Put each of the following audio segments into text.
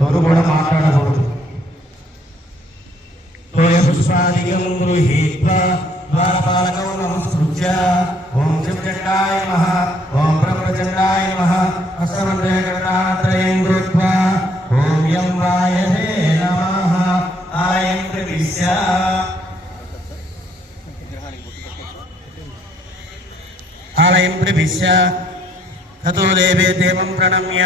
ఎవరు కూడా మాట్లాడకూడదు. పుష్పాదికం గృహీత్వా ద్వారపాలకం నమస్కృత్య ఓం శివచండాయ నమః ఓం బ్రహ్మచండాయ నమః అష్టమంత్రయం కృత్వా ఓం యం వాయసే నమః ఆలయం ప్రవిశ్య ततो देवे देवं प्रणम्य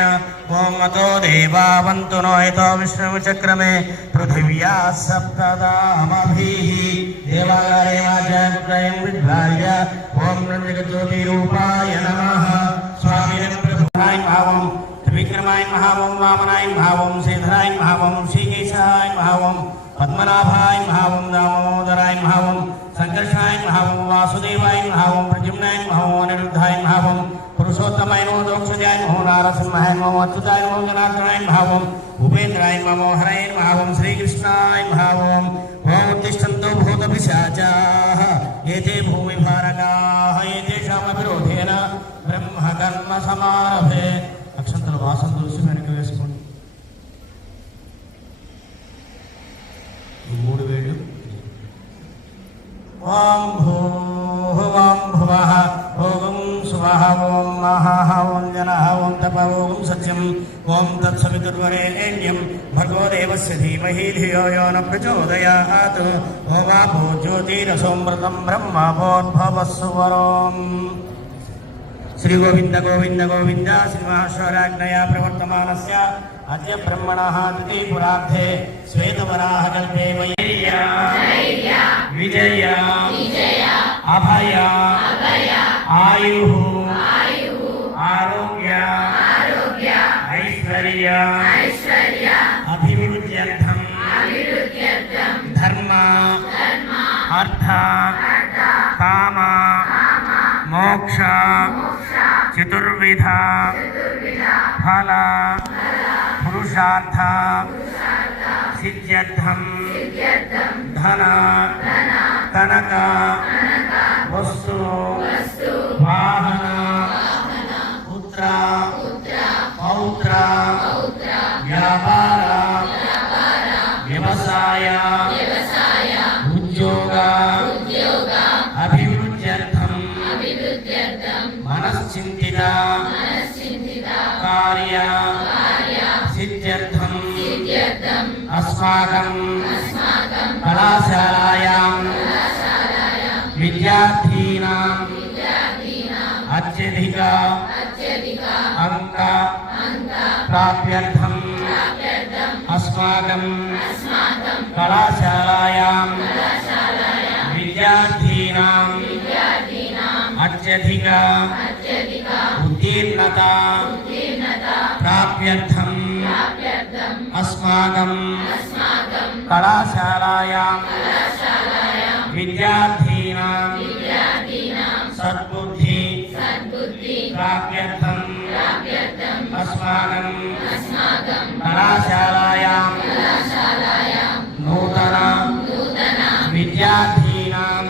ओम अतो देवावन्तु नो यतो विष्णुचक्रमे पृथिव्या सप्तदामभिः देवालयमाजयं विद्वार्य ओम नन्दज्योतिरूपाय नमः स्वामिनं प्रभुनाय भावं त्रिविक्रमाय महावं वामनाय भावं श्रीधराय भावं श्रीकेशाय भावं पद्मनाभाय भावं दामोदराय भावं संकर्षाय भावं वासुदेवाय भावं प्रद्युम्नाय भावं अनिरुद्धाय भावं पुरुषोत्तमाय नमो दोक्षजाय नमो नारसिंहाय नमो अच्युताय नमो जनार्दनाय भावं उपेन्द्राय नमो हराय भावं श्रीकृष्णाय भावं ओम उत्तिष्ठन्तु भूतपिशाचाः एते भूमिभारकाः एतेषामविरोधेन ब्रह्मकर्म समारभे अक्षन्तल वासं तुलसी వెనక్కి వేసుకోండి. మూడు వేలు ఓం భూః భువః ఓం స్వః ఓం మహః ఓం జనః ఓం తపః ఓం సత్యం ఓం తత్సవితుర్వరేణ్యం భర్గో దేవస్య ధీమహి ధియో యో న ప్రచోదయాత్ ఓమాపో జ్యోతిరసోమృతం బ్రహ్మ భోద్భవస్సువరోం. श्री गोविंद गोविंद गोविंद श्रीमहाश्वराज्ञया प्रवर्तमानस्य अद्य ब्रह्मणः द्वितीयपुरार्धे श्वेतवराहकल्पे विजय अभय आयुः आरोग्य ऐश्वर्य अभिवृद्ध्यर्थं धर्म अर्थ काम मोक्ष चतुर्विध फल पुरुषार्थ सिद्ध्यर्थं धन कनक वस्तु वाहन पुत्र पौत्र व्यापार व्यवसाय उद्योग अभिवृद्ध्यर्थं मनश्चिंतित कार्य सिद्ध्यर्थं अस्माकं कलाशालायां विद्यार्थीनां अत्यधिक अंक प्राप्त्यर्थं अस्माकं कलाशालायां विद्यार्थीनां अत्यधिक उत्तीर्णता प्राप्त्यर्थं अस्माकं कलाशालायां विद्यार्थीनां सद्बुद्धि प्राप्त्यर्थं अस्माकं कलाशालायां नूतन विद्यार्थीनां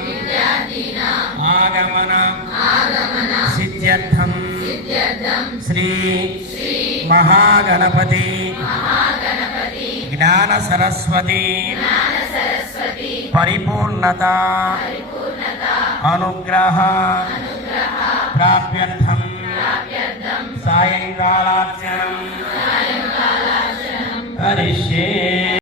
आगमन सिद्ध्यर्थं श्री महागणपति ज्ञान सरस्वती परिपूर्णता अनुग्रह प्राप्त्यर्थं सायंकालार्चनं करिष्ये।